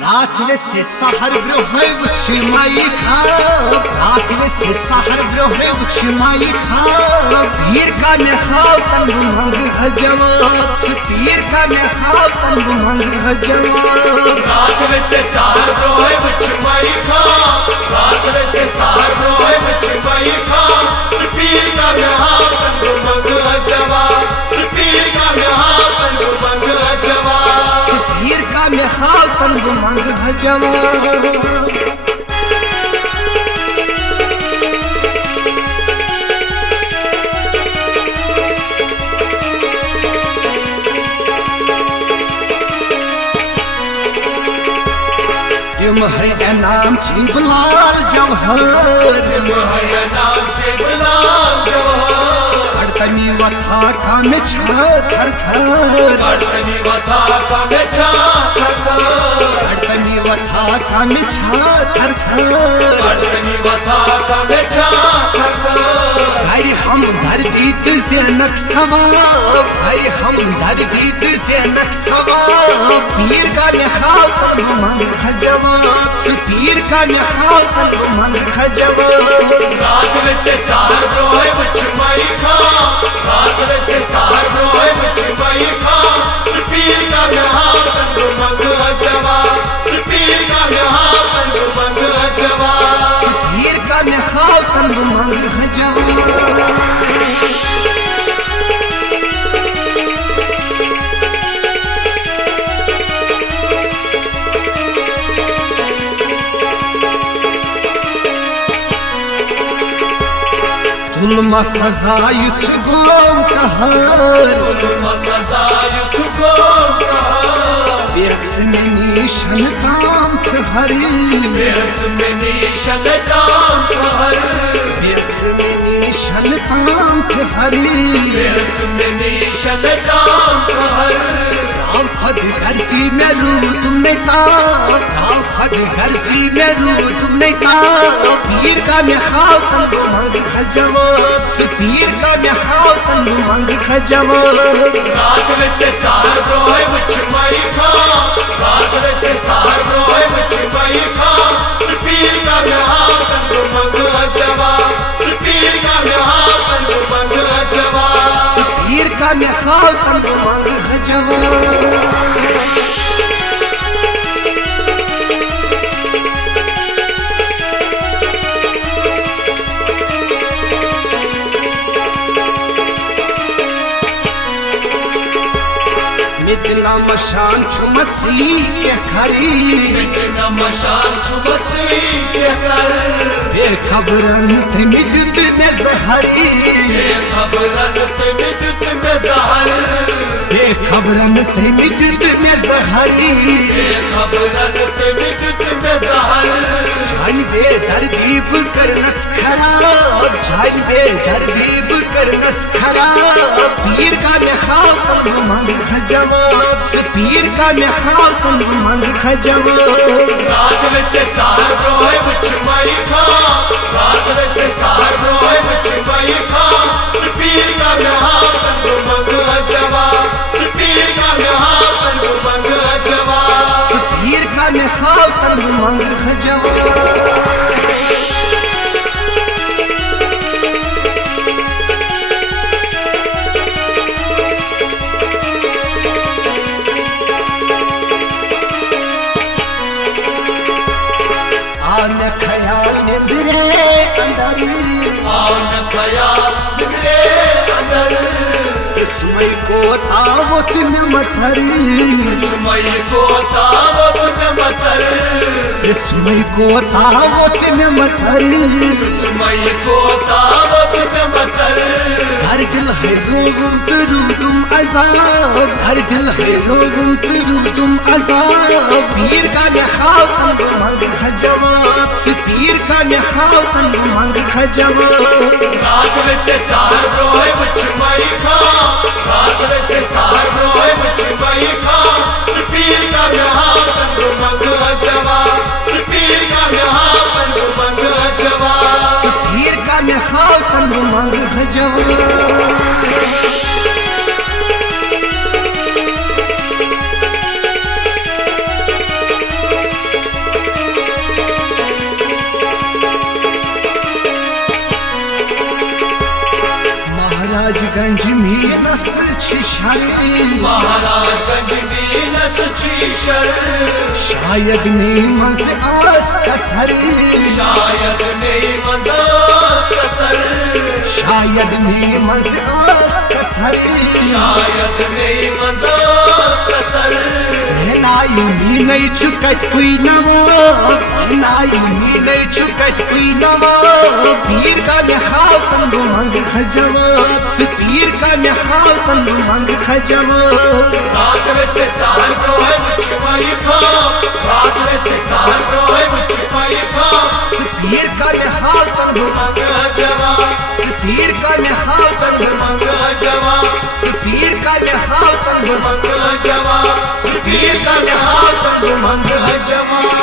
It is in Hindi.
रात से सहर ब्रोहे वुछ माई खाब रात से सहर ब्रोहे वुछ माई खाब पीर का में खाब तन मंग जवाब पीर का में खाब तन मंग जवाब रात से सहर ब्रोहे वुछ माई खाब रात से सहर ब्रोहे वुछ माई खाब पीर का में खाब तन मंग जवाब पीर का में खाब तन मंग जवाब पीर का में खाब तन मंग जवाब तुम है नाम बिलाल जवाहर तुम है नाम बिलाल जवाहर अड़तनी वथा का में थर थर अड़तनी वथा का में थर थर अड़तनी वथा का में थर थर अड़तनी वथा का में थर थर भाई हम धरती से नक्सवाब भाई हम धरती से नक्सवाब पीर का में खाब तन मंग जवाब पीर का में खाब तन मंग जवाब रात से सहर ब्रोहे वुछ माई खाब रात से सहर ब्रोहे वुछ माई खाब पीर का में खाब तन मंग जवाब पीर का में खाब तन मंग जवाब पीर का में खाब तन मंग जवाब जुल्म सजा युथ गोम कहर जुल्म सजा युथ गोम कहर बेच में निशन ताम हरी बेच में निशन ताम हर बेच में निशन ताम हरी बेच में निशन ताम हर राव खद घरसी में रू तुमने ताव राव खद घरसी में रू तुमने ताव पीर का में खाब तन मंग जवाब पीर का में खाब तन मंग जवाब रात से सहर ब्रोहे वुछ माई खाब रात से सहर ब्रोहे वुछ माई खाब पीर का में खाब तन मंग जवाब पीर का में खाब तन मंग जवाब पीर का में खाब तन मंग जवाब मितना मशान छुमसी के खरी मितना मशान छुमसी के कर बेखबरन थे मिदत में जहरी बेखबरन थे मिदत में जहर बेखबरन थे मिदत में जहरी बेखबरन थे मिदत में जहर जान बे तरदीब कर नस्खरा जान बे तरदीब कर नस्खरा पीर का में खाब तन मंग जवाब पीर का में खाब तन मंग जवाब रात से सहर ब्रोहे वुछ माई खाब रात से सहर ब्रोहे वुछ माई खाब पीर का में खाब तन मंग जवाब पीर का में खाब तन मंग जवाब पीर का में खाब तन मंग जवाब आन ख्याल निद्रे अंदर आन ख्याल निद्रे अंदर इसमई को तावत में मछरी इसमई को तावत में मचर इसमई को तावत में मछरी इसमई को तावत में मचर हर दिल है रोगुम तुरु तुम अजाब हर दिल है रोगुम तुरु तुम अजाब पीर का में खाब तन मंग जवाब पीर का में खाब तन मंग जवाब रात से सहर ब्रोहे वुछ माई खाब रात से सहर ब्रोहे वुछ माई खाब पीर का में खाब तन मंग जवाब पीर का में खाब तन मंग जवाब पीर का में खाब तन मंग जवाब शरी महाराजगंज में नस शीशर शायद में मज आस कसरी शायद में मजास कसर शायद में मज आस कसरी शायद में मजास कसर नाई मी नहीं चुकत कोई नवा नाई मी नहीं चुकत कोई नवा पीर का मैं खाव तंदु मंग खजवाब से पीर का मैं खाव तंदु मंग खजवाब रात में से साल रोए मुझमाई खा रात में से साल रोए मुझमाई खा से पीर का मैं खाव तंदु मंग जवाब से पीर का मैं खाव तंदु मंग जवाब से पीर का मैं खाव तंदु मंग जवाब से पीर का मैं खाव तंदु मंग खजवाब